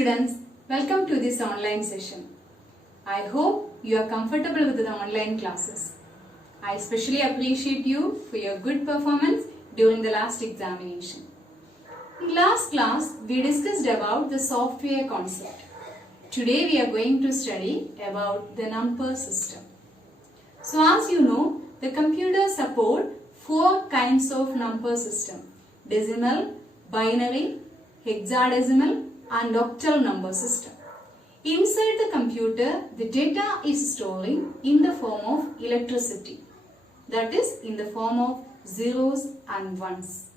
students, welcome to this online session. I hope you are comfortable with the online classes. I especially appreciate you for your good performance during the last examination. In last class, we discussed about the software concept. Today we are going to study about the number system. So as you know, the computer support 4 kinds of number system: decimal, binary, hexadecimal and octal number system. Inside the computer, the data is storing in the form of electricity. That is in the form of zeros and ones.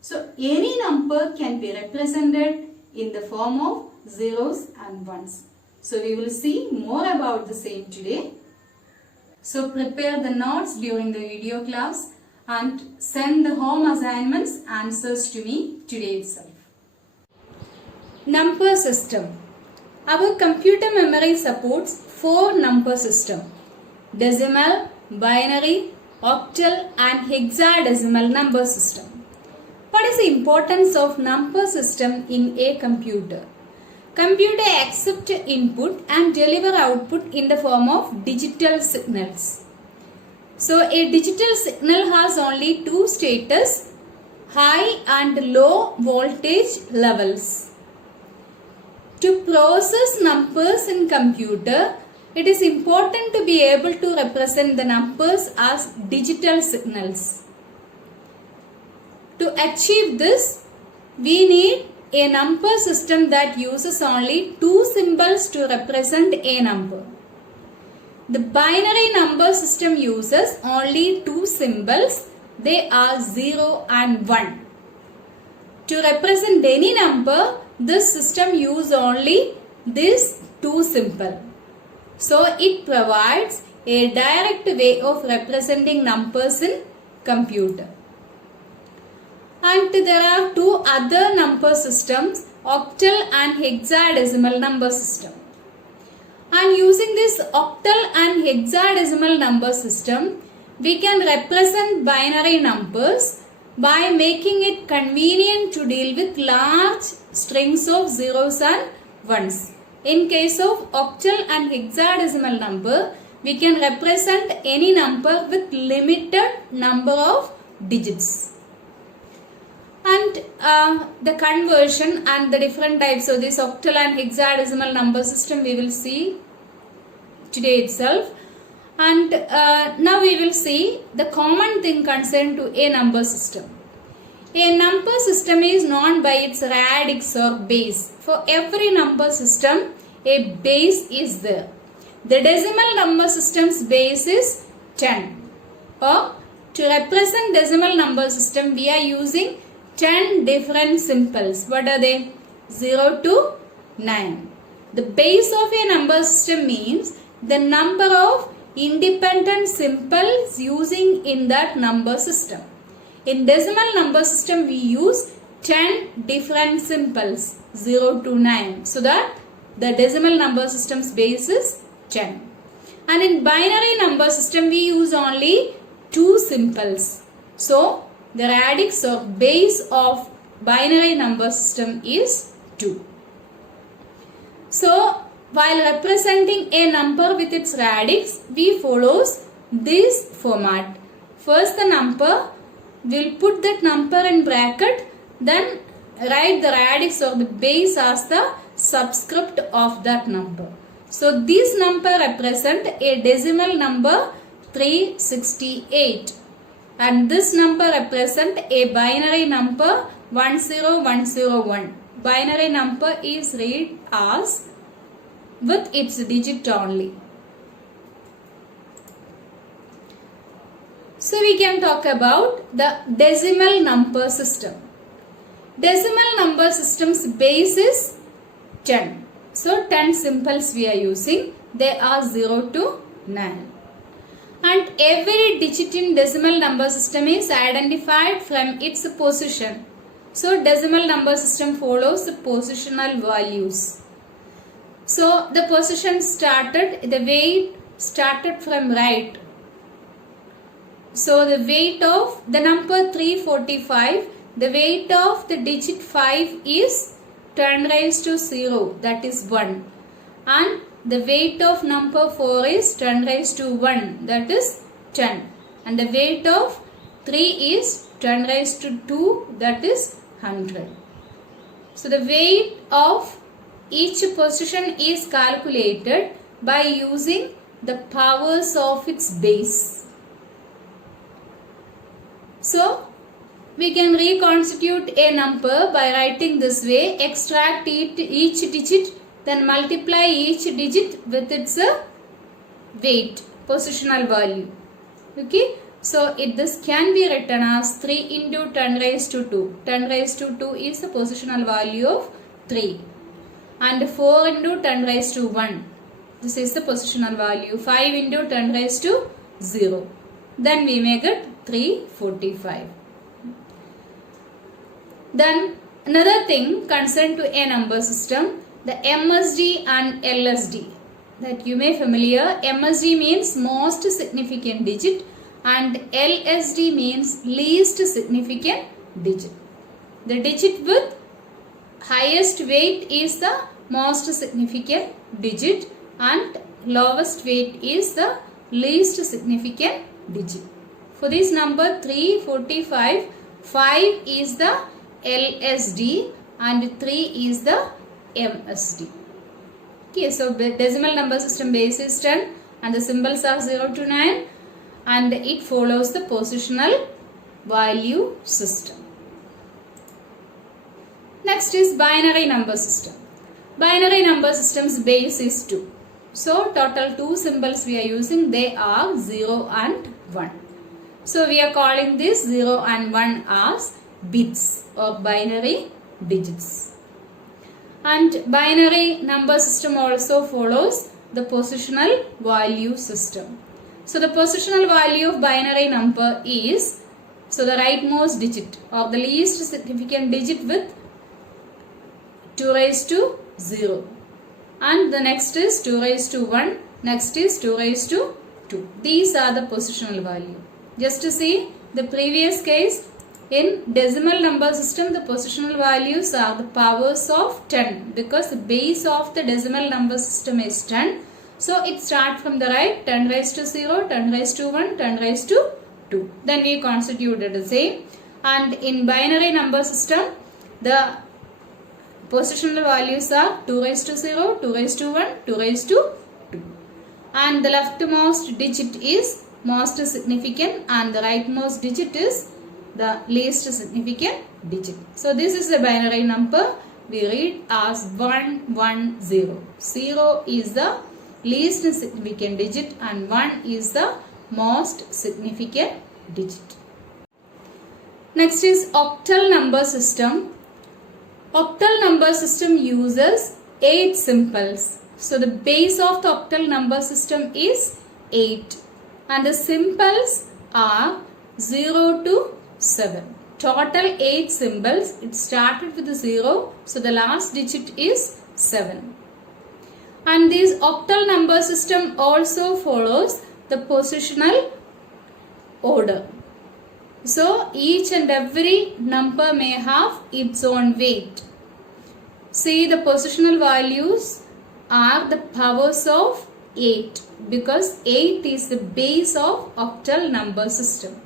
So any number can be represented in the form of zeros and ones. So we will see more about the same today. So prepare the notes during the video class and send the home assignments answers to me today itself. Number system. Our computer memory supports 4 number system: decimal, binary, octal and hexadecimal number system. What is the importance of number system in a computer? Computer accept input and deliver output in the form of digital signals. So a digital signal has only 2 status, high and low voltage levels. To process numbers in computer, it is important to be able to represent the numbers as digital signals. To achieve this, we need a number system that uses only 2 symbols to represent a number. The binary number system uses only 2 symbols. They are 0 and 1. To represent any number, this system uses only these 2 symbols. So it provides a direct way of representing numbers in computer. And there are 2 other number systems, octal and hexadecimal number system. And using this octal and hexadecimal number system, we can represent binary numbers by making it convenient to deal with large strings of zeros and ones. In case of octal and hexadecimal number, we can represent any number with limited number of digits. And the conversion and the different types of this octal and hexadecimal number system we will see today itself. And now we will see the common thing concerned to a number system. A number system is known by its radix or base. For every number system, a base is there. The decimal number system's base is 10. Or to represent decimal number system, we are using 10 different symbols. What are they? 0 to 9. The base of a number system means the number of independent symbols using in that number system. In decimal number system, we use 10 different symbols 0 to 9, so that the decimal number system's base is 10. And in binary number system, we use only 2 symbols. So the radix or base of binary number system is 2. So while representing a number with its radix, we follows this format. First the number, we'll put that number in bracket, then write the radix or the base as the subscript of that number. So this number represent a decimal number 368 and this number represent a binary number 10101. Binary number is read as with its digit only. So we can talk about the decimal number system. Decimal number system's base is 10. So 10 symbols we are using. They are 0 to 9. And every digit in decimal number system is identified from its position. So decimal number system follows the positional values. So the position started, the weight started from right. So the weight of the number 345, the weight of the digit 5 is 10 raised to 0, that is 1. And the weight of number 4 is 10 raised to 1, that is 10. And the weight of 3 is 10 raised to 2, that is 100. So the weight of each position is calculated by using the powers of its base. So we can reconstitute a number by writing this way: extract each digit, then multiply each digit with its weight, positional value. Okay, so this can be written as 3 into 10 raised to 2. 10 raised to 2 is the positional value of 3. And 4 into 10 raised to 1. This is the positional value. 5 into 10 raised to 0. Then we make it 345. Then another thing concerned to a number system, the MSD and LSD, that you may familiar. MSD means most significant digit and LSD means least significant digit. The digit with highest weight is the most significant digit and lowest weight is the least significant digit. For this number 345, 5 is the LSD and 3 is the MSD. Okay, so decimal number system base is 10 and the symbols are 0 to 9 and it follows the positional value system. Next is binary number system. Binary number system's base is 2. So total 2 symbols we are using, they are 0 and 1. So we are calling this 0 and 1 as bits or binary digits. And binary number system also follows the positional value system. So the positional value of binary number is, so the rightmost digit or the least significant digit with 2 raised to 0. And the next is 2 raised to 1. Next is 2 raised to 2. These are the positional value. Just to see the previous case, in decimal number system, the positional values are the powers of 10 because the base of the decimal number system is 10. So it starts from the right, 10 raised to 0, 10 raised to 1, 10 raised to 2. Then we constituted the same. And in binary number system, the positional values are 2 raised to 0, 2 raised to 1, 2 raised to 2. And the leftmost digit is most significant and the rightmost digit is the least significant digit. So this is the binary number we read as 110. 0 is the least significant digit and 1 is the most significant digit. Next is octal number system. Octal number system uses 8 symbols. So the base of the octal number system is 8 and the symbols are 0 to 7. Total 8 symbols. It started with 0. So the last digit is 7. And this octal number system also follows the positional order. So each and every number may have its own weight. See, the positional values are the powers of 8 because 8 is the base of octal number system.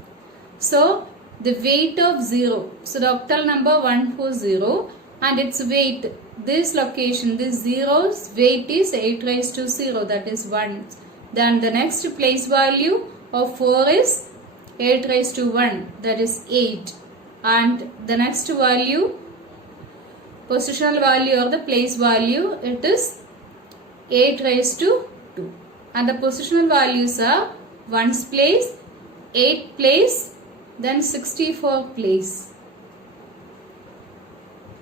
So the weight of 0. So the octal number 140 and its weight, this location, this 0's weight is 8 raised to 0, that is 1. Then the next place value of 4 is 8 raised to 1, that is 8. And the next value, positional value or the place value, it is 8 raised to 2. And the positional values are 1's place, 8 place, then 64 place.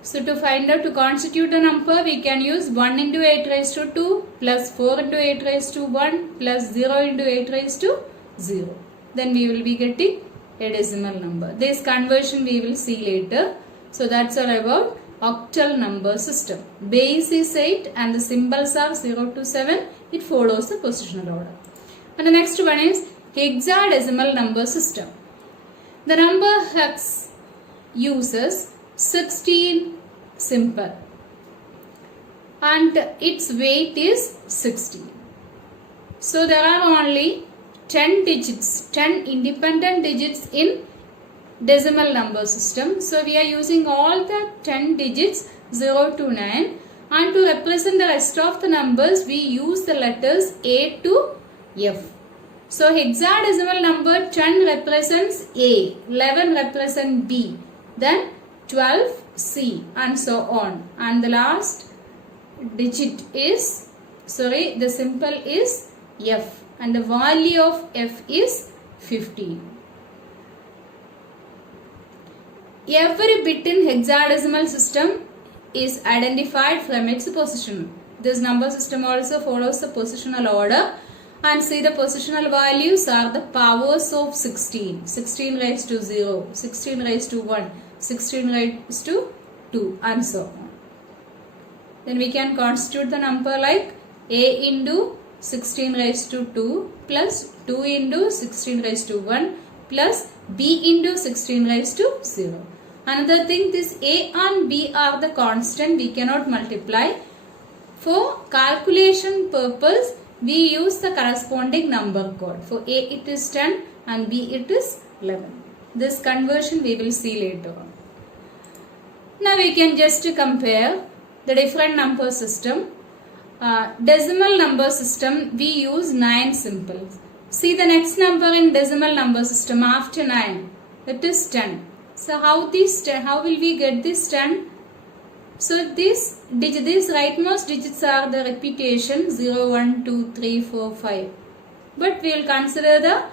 So to find out, to constitute a number, we can use 1 into 8 raised to 2 plus 4 into 8 raised to 1 plus 0 into 8 raised to 0. Then we will be getting a decimal number. This conversion we will see later. So that's all about octal number system. Base is 8 and the symbols are 0 to 7. It follows the positional order. And the next one is hexadecimal number system. The number hex uses 16 symbol. and its weight is 16. So there are only 10 digits, 10 independent digits in decimal number system. So we are using all the 10 digits 0 to 9, and to represent the rest of the numbers we use the letters A to F. So hexadecimal number 10 represents A, 11 represents B, then 12 C, and so on. And the last digit is, the symbol is F, and the value of F is 15. Every bit in hexadecimal system is identified from its position. This number system also follows the positional order, and see the positional values are the powers of 16. 16 raised to 0, 16 raised to 1, 16 raised to 2, and so on. Then we can constitute the number like A into 16 raised to 2 plus 2 into 16 raised to 1 plus B into 16 raised to 0. Another thing, this A and B are the constant, we cannot multiply. For calculation purpose, we use the corresponding number code. For A it is 10 and B it is 11. This conversion we will see later on. Now we can just compare the different number system. Decimal number system, we use 9 symbols. See the next number in decimal number system after 9, it is 10. So how will we get this 10? So these rightmost digits are the repetition 0, 1, 2, 3, 4, 5. But we will consider the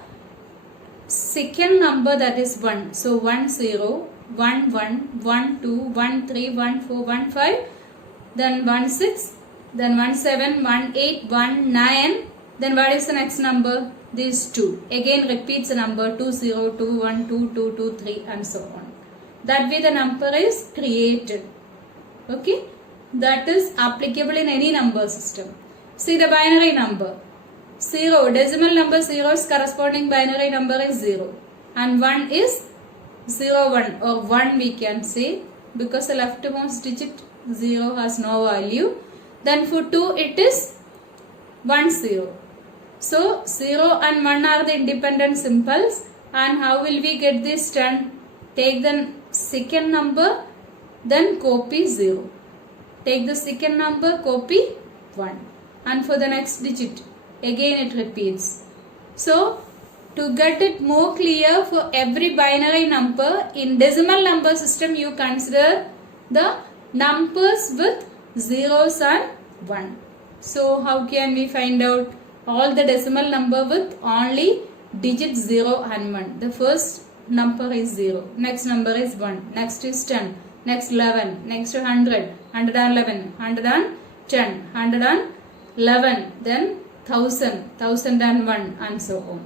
second number, that is 1. So 1, 0, 1, 1, 1, 2, 1, 3, 1, 4, 1, 5. Then 1, 6. Then 1, 7, 1, 8, 1, 9. Then what is the next number? This 2. Again repeats the number 2, 0, 2, 1, 2, 2, 2, 3, and so on. That way the number is created. Okay. That is applicable in any number system. See the binary number. 0. Decimal number 0's corresponding binary number is 0. And 1 is 0, 1 or 1 we can say, because the leftmost digit 0 has no value. Then for 2 it is 1, 0. So 0 and 1 are the independent symbols. And how will we get this 10? Take the second number, then copy 0. Take the second number, copy 1. And for the next digit, again it repeats. So to get it more clear, for every binary number in decimal number system, you consider the numbers with zeros and 1. So how can we find out all the decimal number with only digits 0 and 1? The first number is 0, next number is 1, next is 10, next 11, next 100, 111, 110, 111, then 1000, 1001, and so on.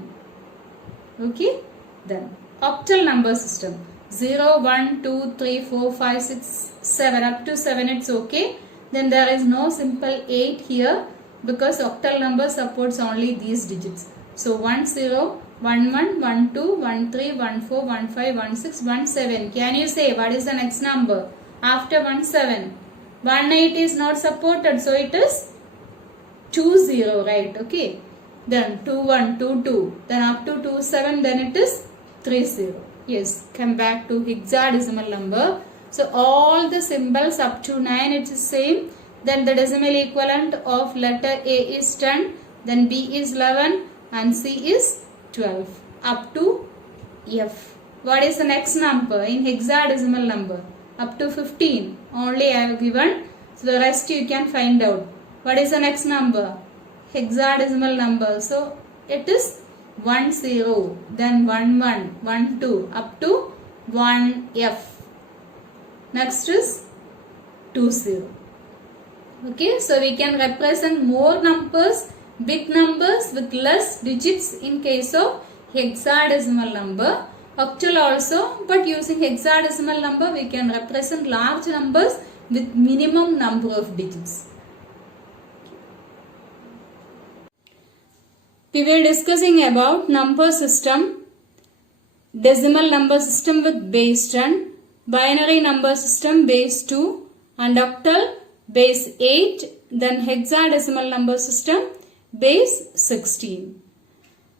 Okay, then octal number system 0, 1, 2, 3, 4, 5, 6, 7, up to 7 it's okay. Then there is no simple 8 here, because octal number supports only these digits. So 1, 0, 1, 1, 1, 2, 1, 3, 1, 4, 1, 5, 1, 6, 1, 7. Can you say what is the next number? After 1, 7. 1, 8 is not supported, so it is 2, 0, right? Okay. Then 2, 1, 2, 2. Then up to 2, 7, then it is 3, 0. Yes, come back to hexadecimal number. So all the symbols up to 9 it's the same. Then the decimal equivalent of letter A is 10, then B is 11, and C is 12 up to F. What is the next number in hexadecimal number? Up to 15 only I have given. So the rest you can find out. What is the next number? Hexadecimal number. So it is 1, 0, then 1, 1, 1, 2 up to 1 F. Next is 2, 0. Okay, so we can represent more numbers, big numbers with less digits in case of hexadecimal number. Octal also, but using hexadecimal number we can represent large numbers with minimum number of digits. We were discussing about number system, decimal number system with base 10, binary number system base 2, and octal base 8, then hexadecimal number system, base 16.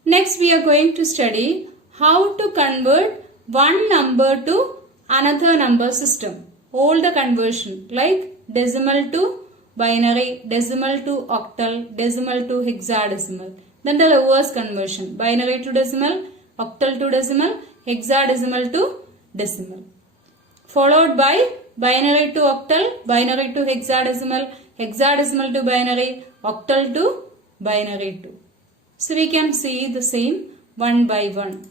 Next we are going to study how to convert one number to another number system. All the conversion like decimal to binary, decimal to octal, decimal to hexadecimal. Then the reverse conversion, binary to decimal, octal to decimal, hexadecimal to decimal. Followed by binary to octal, binary to hexadecimal, hexadecimal to binary, octal to binary 2. So we can see the same one by one.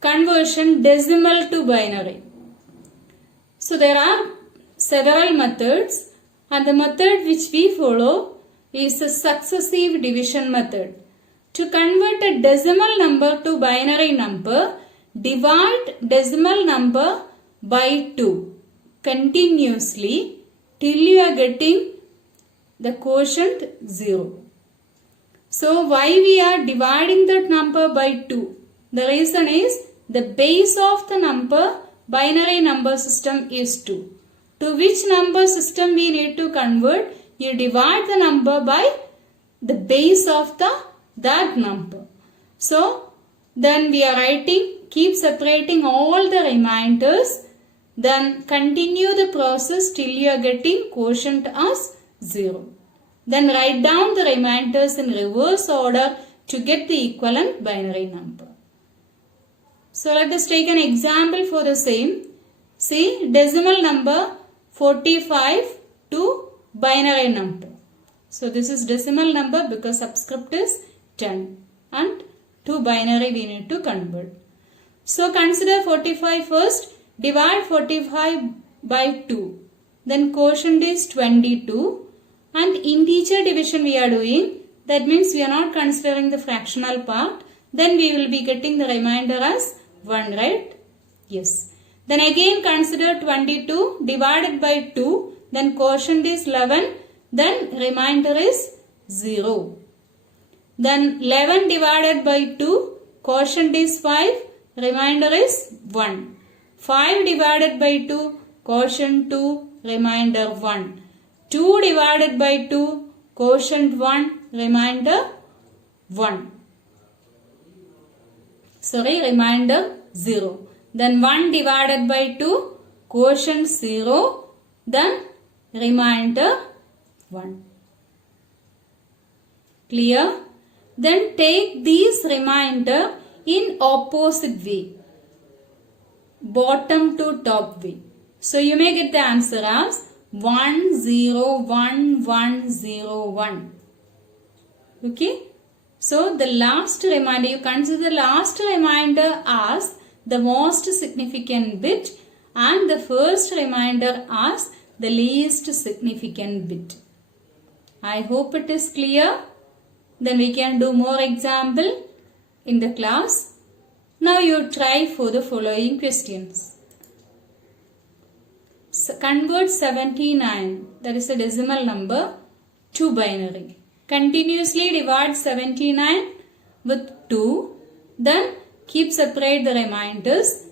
Conversion decimal to binary. So there are several methods, and the method which we follow is the successive division method. To convert a decimal number to binary number, divide decimal number by 2 continuously till you are getting the quotient 0. So why we are dividing that number by 2? The reason is the base of the number binary number system is 2. To which number system we need to convert? You divide the number by the base of that number. So then we are writing, keep separating all the remainders, then continue the process till you are getting quotient as 0. Then write down the remainders in reverse order to get the equivalent binary number. So let us take an example for the same. See, decimal number 45 to binary number. So this is decimal number because subscript is 10 and to binary we need to convert. So consider 45 first. Divide 45 by 2. Then quotient is 22. And integer division we are doing. That means we are not considering the fractional part. Then we will be getting the remainder as 1, right? Yes. Then again consider 22 divided by 2. Then quotient is 11. Then remainder is 0. Then 11 divided by 2. Quotient is 5. Remainder is 1. 5 divided by 2. Quotient 2. Remainder 1. 2 divided by 2. Quotient 1. Remainder 1. Remainder 0. Then 1 divided by 2. Quotient 0. Then remainder 1. Clear? Then take these remainder in opposite way. Bottom to top way. So you may get the answer as 1 0 1 1 0 1. Okay. So the last remainder, you consider the last remainder as the most significant bit and the first remainder as the least significant bit. I hope it is clear. Then we can do more example in the class. Now you try for the following questions. So convert 79, that is a decimal number, to binary. Continuously divide 79 with 2. Then keep separate the remainders.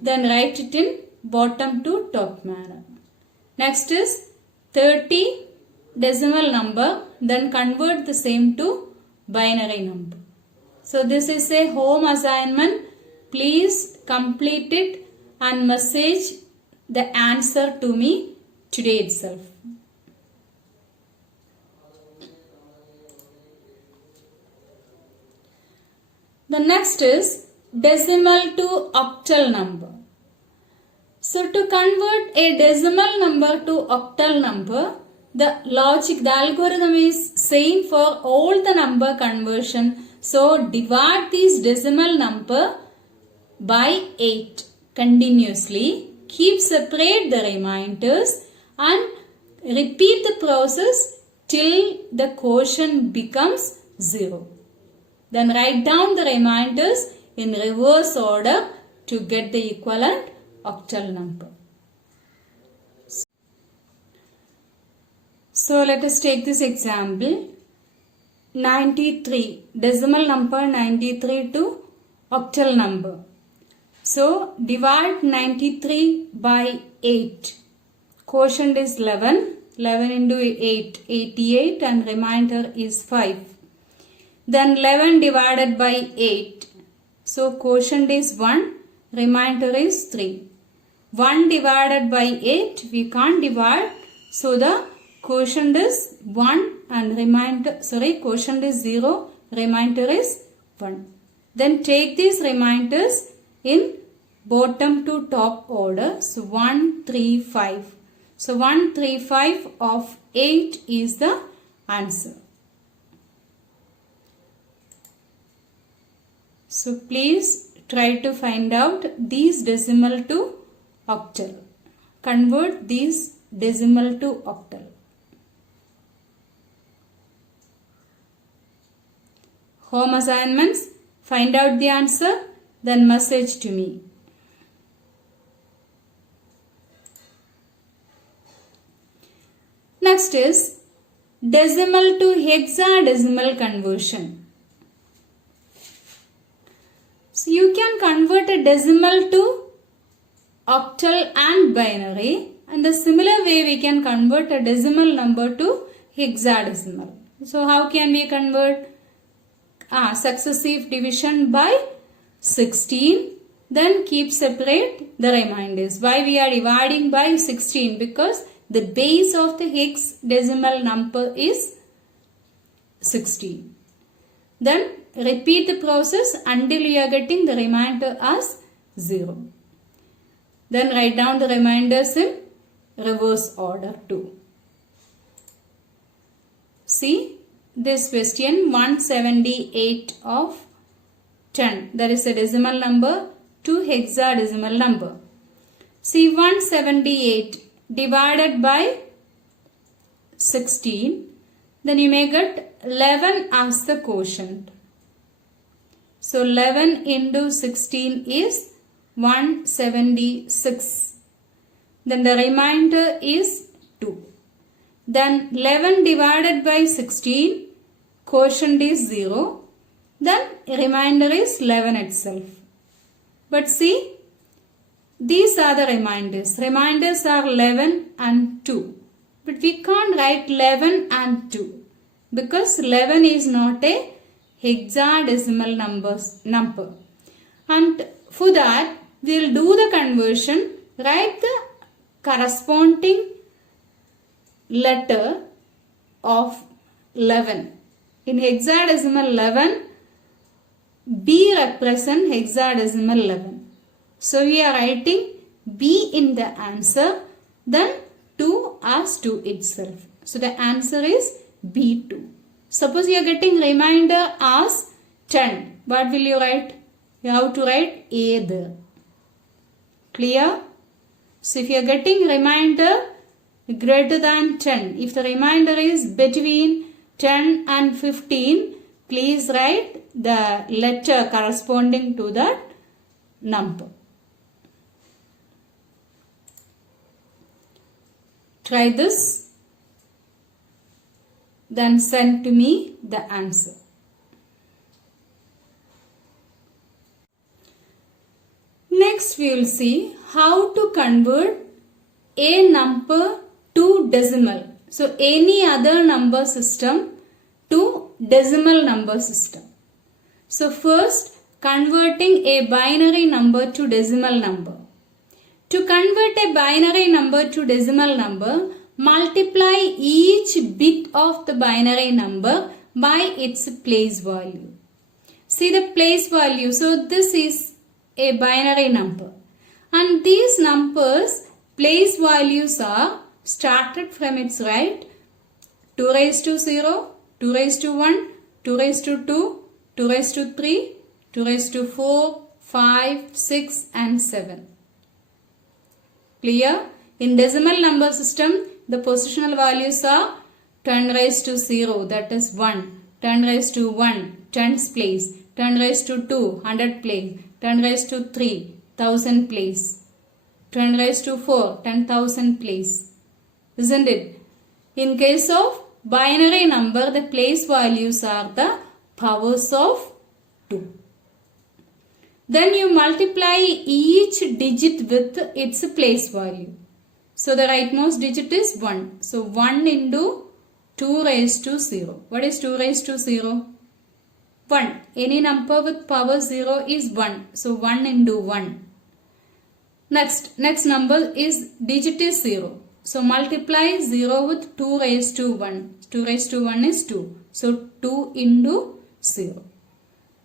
Then write it in bottom to top manner. Next is 30 decimal number. Then convert the same to binary number. So this is a home assignment. Please complete it and message the answer to me today itself. The next is decimal to octal number. So to convert a decimal number to octal number, the algorithm is same for all the number conversion. So divide this decimal number by 8 continuously. Keep separate the remainders and repeat the process till the quotient becomes 0. Then write down the remainders in reverse order to get the equivalent octal number. So let us take this example. 93, decimal number 93 to octal number. So divide 93 by 8. Quotient is 11. 11 into 8, 88, and remainder is 5. Then 11 divided by 8. So quotient is 1, remainder is 3. 1 divided by 8, we can't divide. So the quotient is 1 and quotient is 0, remainder is 1. Then take these remainders in bottom to top order. So 1, 3, 5. So 1, 3, 5 of 8 is the answer. So please try to find out these decimal to octal. Convert these decimal to octal. Home assignments. Find out the answer, then message to me. Next is decimal to hexadecimal conversion. So you can convert a decimal to octal and binary, and the similar way we can convert a decimal number to hexadecimal. So how can we convert? Successive division by 16, then keep separate the remainders. Why we are dividing by 16? Because the base of the hexadecimal number is 16. Then repeat the process until you are getting the remainder as 0. Then write down the remainders in reverse order too. See this question, 178 of 10. That is a decimal number to hexadecimal number. See 178 divided by 16. Then you may get 11 as the quotient. So 11 into 16 is 176. Then the remainder is 2. Then 11 divided by 16, quotient is 0. Then remainder is 11 itself. But see, these are the remainders. Remainders are 11 and 2. But we can't write 11 and 2 because 11 is not a hexadecimal number. And for that, we will do the conversion. Write the corresponding letter of 11. In hexadecimal 11, B represent hexadecimal 11. So we are writing B in the answer, then 2 as 2 itself. So the answer is B2. Suppose you are getting remainder as 10. What will you write? You have to write A there. Clear? So if you are getting remainder greater than 10, if the remainder is between 10 and 15, please write the letter corresponding to that number. Try this, then send to me the answer. Next we will see how to convert a number to decimal. So any other number system to decimal number system. So first, converting a binary number to decimal number. To convert a binary number to decimal number, multiply each bit of the binary number by its place value. See the place value. So this is a binary number. And these numbers, place values are started from its right. 2 raised to 0, 2 raised to 1, 2 raised to 2, 2 raised to 3, 2 raised to 4, 5, 6 and 7. Clear? In decimal number system, the positional values are 10 raised to 0, that is 1, 10 raised to 1, 10's place, 10 raised to 2, 100 place, 10 raised to 3, 1000 place, 10 raised to 4, 10,000 place. Isn't it? In case of binary number, the place values are the powers of 2. Then you multiply each digit with its place value. So the rightmost digit is 1. So 1 into 2 raised to 0. What is 2 raised to 0? 1. Any number with power 0 is 1. So 1 into 1. Next number is digit is 0. So multiply 0 with 2 raised to 1. 2 raised to 1 is 2. So 2 into 0.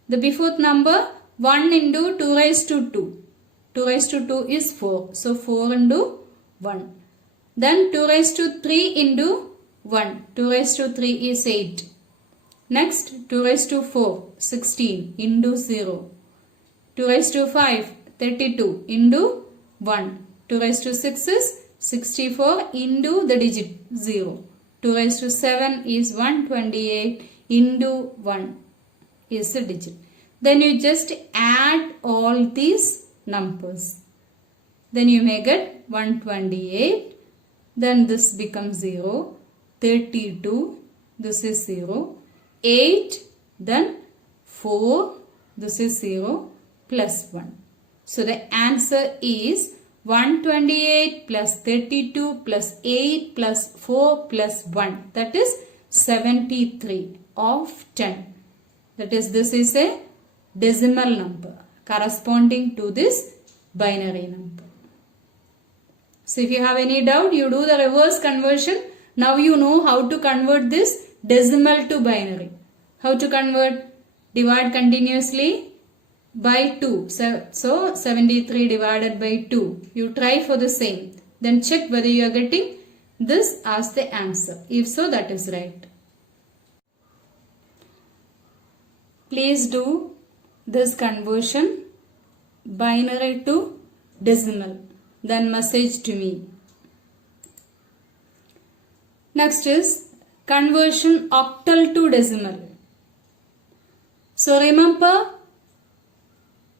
The before number 1 into 2 raised to 2. 2 raised to 2 is 4. So 4 into 1. Then 2 raised to 3 into 1. 2 raised to 3 is 8. Next 2 raised to 4, 16 into 0. 2 raised to 5, 32 into 1. 2 raised to 6 is 64 into the digit 0. 2 raised to 7 is 128 into 1 is the digit. Then you just add all these numbers. Then you may get 128. Then this becomes 0. 32. This is 0. 8. Then 4. This is 0 plus 1. So the answer is 128 plus 32 plus 8 plus 4 plus 1. That is 73 of 10. That is, this is a decimal number corresponding to this binary number. So if you have any doubt, you do the reverse conversion. Now you know how to convert this decimal to binary. How to convert? Divide continuously by 2. So 73 divided by 2. You try for the same. Then check whether you are getting this as the answer. If so, that is right. Please do this conversion binary to decimal. Then message to me. Next is conversion octal to decimal. So remember,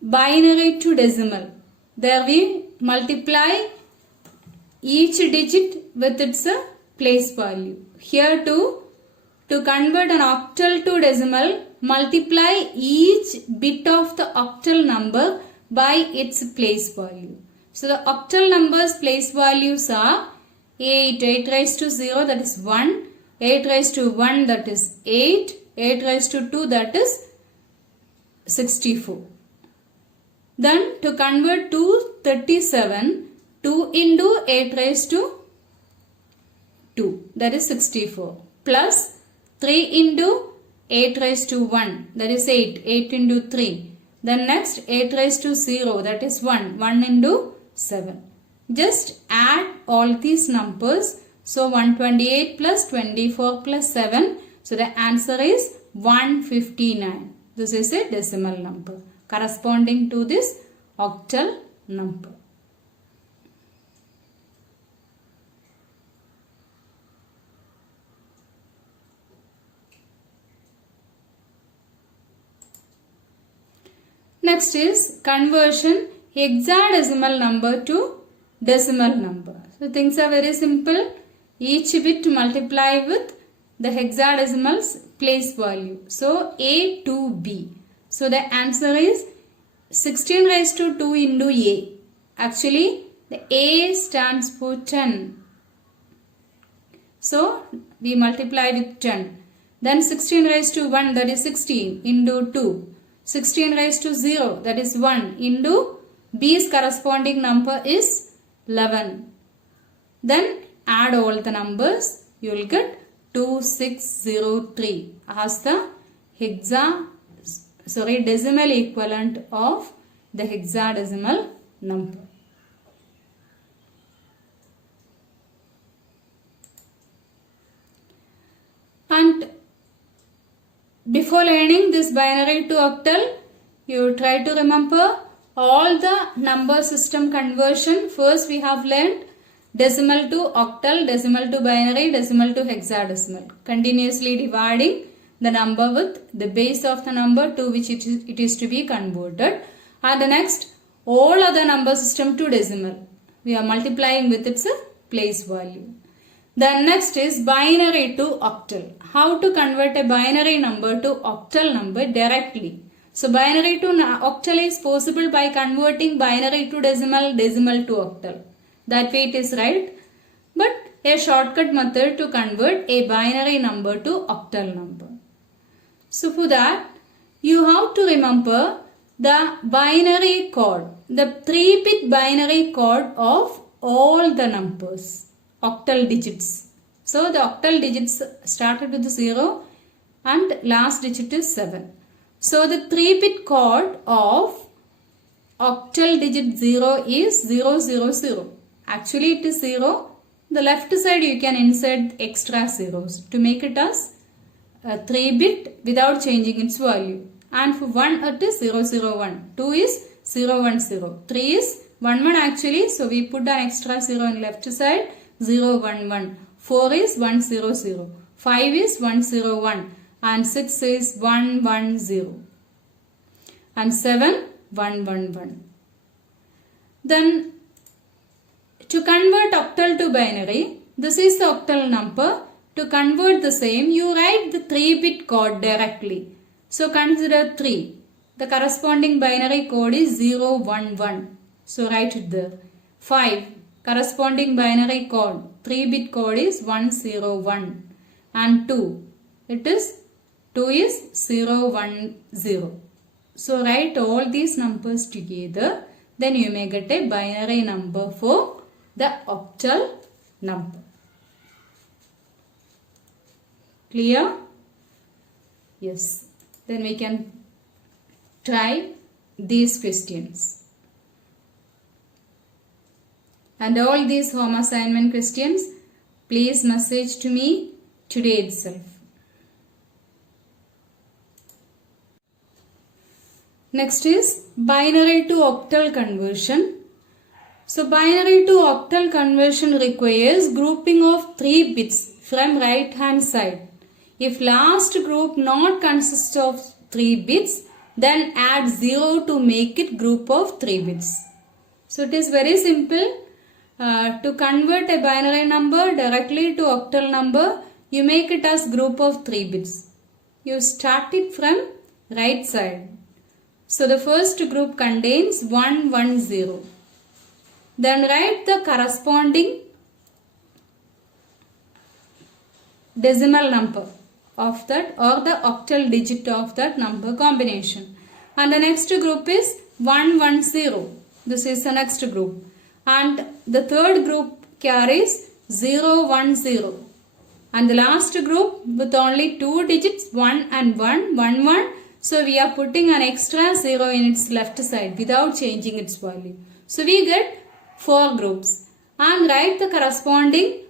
binary to decimal. There we multiply each digit with its place value. Here too, to convert an octal to decimal, multiply each bit of the octal number by its place value. So the octal numbers place values are 8, 8 raised to 0, that is 1, 8 raised to 1, that is 8, 8 raised to 2, that is 64. Then to convert to 37, 2 into 8 raised to 2, that is 64, plus 3 into 8 raised to 1, that is 8, 8 into 3. Then next 8 raised to 0, that is 1, 1 into 7. Just add all these numbers. So 128 plus 24 plus 7. So the answer is 159. This is a decimal number corresponding to this octal number. Next is conversion hexadecimal number to decimal number. So things are very simple. Each bit multiply with the hexadecimal's place value. So A to B. So the answer is 16 raised to 2 into A. Actually the A stands for 10. So we multiply with 10. Then 16 raised to 1, that is 16 into 2. 16 raised to 0, that is 1 into B's corresponding number is 11. Then add all the numbers. You will get 2603 as the decimal equivalent of the hexadecimal number. And before learning this binary to octal, you try to remember all the number system conversion. First we have learned decimal to octal, decimal to binary, decimal to hexadecimal. Continuously dividing the number with the base of the number to which it is to be converted. And the next, all other number system to decimal. We are multiplying with its place value. Then next is binary to octal. How to convert a binary number to octal number directly. So binary to octal is possible by converting binary to decimal, decimal to octal. That way it is right. a shortcut method to convert a binary number to octal number. So for that, you have to remember the binary code, the 3-bit binary code of all the numbers, octal digits. So the octal digits started with 0 and last digit is 7. So the 3-bit code of octal digit 0 is 000. Actually it is 0. The left side you can insert extra zeros to make it as 3-bit without changing its value. And for 1 it is 001. 2 is 010. 3 is 11 actually. So we put an extra 0 on left side 011. 4 is 100. 5 is 101. And 6 is 110. And 7 111. Then to convert octal to binary, this is the octal number. To convert the same, you write the 3-bit code directly. So consider 3. The corresponding binary code is 011. So write it there. 5. Corresponding binary code, 3-bit code is 101. And 2. It is 2 is 010. So write all these numbers together. Then you may get a binary number for the octal number. Clear? Yes. Then we can try these questions. And all these home assignment questions, please message to me today itself. Next is binary to octal conversion. So binary to octal conversion requires grouping of 3 bits from right hand side. If last group not consists of 3 bits, then add 0 to make it group of 3 bits. So it is very simple. To convert a binary number directly to octal number, you make it as group of 3 bits. You start it from right side. So the first group contains 110. Then write the corresponding decimal number of that or the octal digit of that number combination. And the next group is 110. This is the next group. And the third group carries 010. And the last group with only 2 digits 1 and 1, 1, 1. So we are putting an extra 0 in its left side without changing its value. So we get 4 groups. And write the corresponding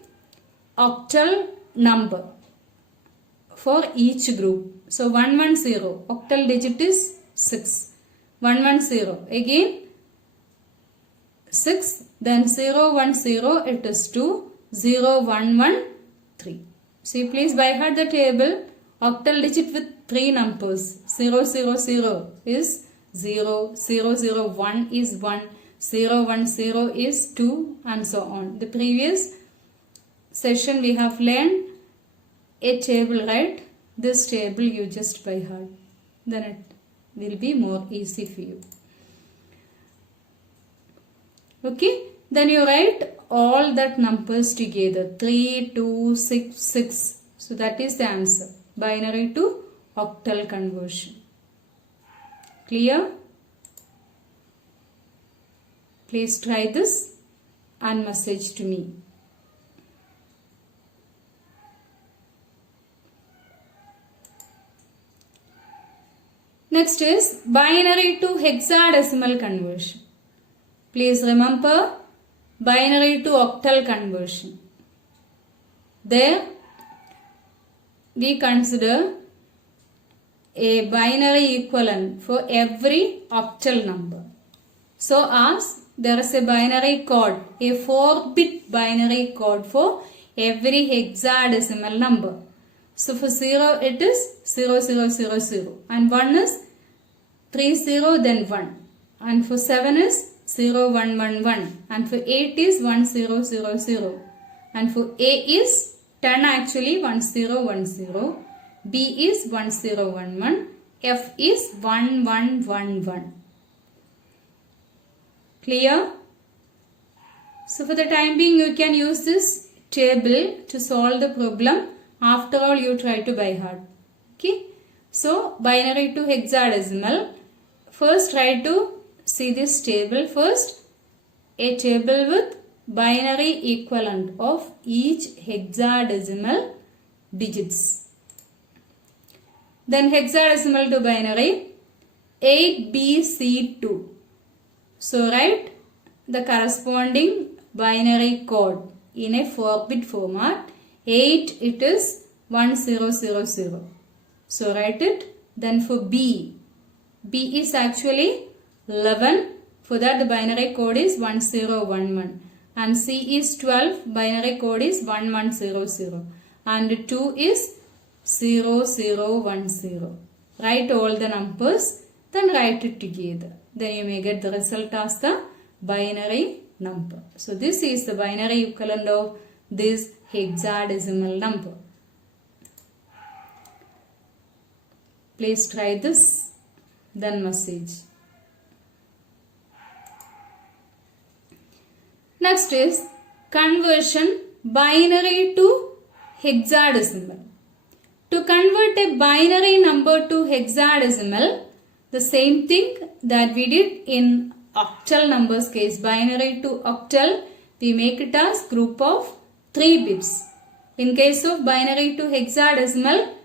octal number for each group. So 110, octal digit is 6. 110, again 6, then 010, it is 2, 0113. See, please by heart the table. Octal digit with 3 numbers. 000 is 0, 001 is 1, 010 is 2 and so on. The previous session we have learned a table, right? This table you just by heart. Then it will be more easy for you. Okay. Then you write all that numbers together. 3, 2, 6, 6. So that is the answer. Binary to octal conversion. Clear? Please try this and message to me. Next is binary to hexadecimal conversion. Please remember binary to octal conversion. There we consider a binary equivalent for every octal number. So as there is a binary code, a 4-bit binary code for every hexadecimal number. So for 0 it is 0000 and 1 is 30 then 1 and for 7 is 0111 and for 8 is 1000 and for A is 10 actually 1010, B is 1011, F is 1111. Clear? So for the time being you can use this table to solve the problem. After all, you try to by heart. Okay. So, binary to hexadecimal. First, try to see this table first. A table with binary equivalent of each hexadecimal digits. Then hexadecimal to binary 8BC2. So write the corresponding binary code in a 4-bit format. 8 it is 1000. So write it. Then for B is actually 11. For that the binary code is 1011. And C is 12. Binary code is 1100. And 2 is 0010. Write all the numbers, then write it together. Then you may get the result as the binary number. So this is the binary equivalent of this hexadecimal number. Please try this, then message. Next is conversion binary to hexadecimal. To convert a binary number to hexadecimal, the same thing that we did in octal numbers case. Binary to octal, we make it as group of 3 bits. In case of binary to hexadecimal,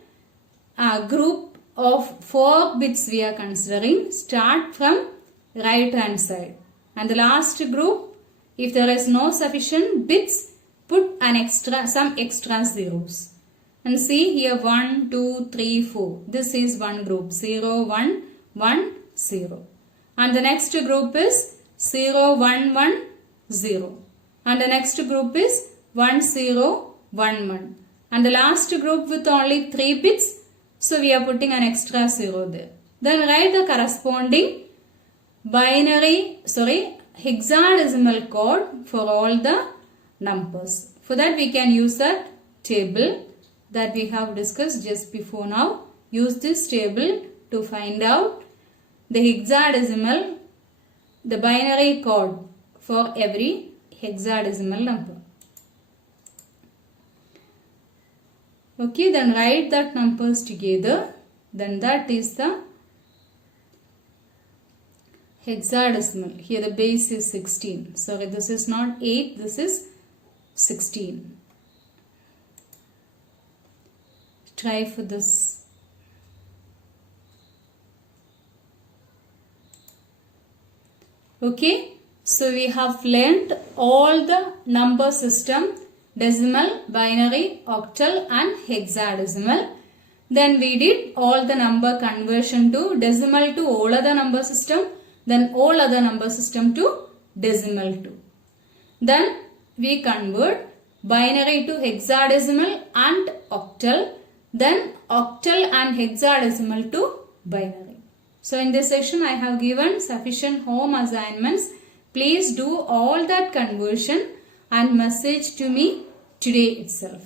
a group of 4 bits we are considering. Start from right hand side. And the last group, if there is no sufficient bits, put some extra zeros. And see here 1, 2, 3, 4. This is one group 0, 1, 1, 0. And the next group is 0, 1, 1, 0. And the next group is 1, 0, 1, 1. And the last group with only 3 bits. So we are putting an extra 0 there. Then write the corresponding hexadecimal code for all the numbers. For that we can use that table that we have discussed just before now. Use this table to find out the hexadecimal, the binary code for every hexadecimal number. Okay, then write that numbers together. Then that is the hexadecimal. Here the base is 16. Sorry, this is not 8, this is 16. Try for this. Okay, so we have learned all the number system: decimal, binary, octal and hexadecimal. Then we did all the number conversion to decimal to all other number system, then all other number system to decimal to. Then we convert binary to hexadecimal and octal, then octal and hexadecimal to binary. So in this section I have given sufficient home assignments. Please do all that conversion and message to me today itself.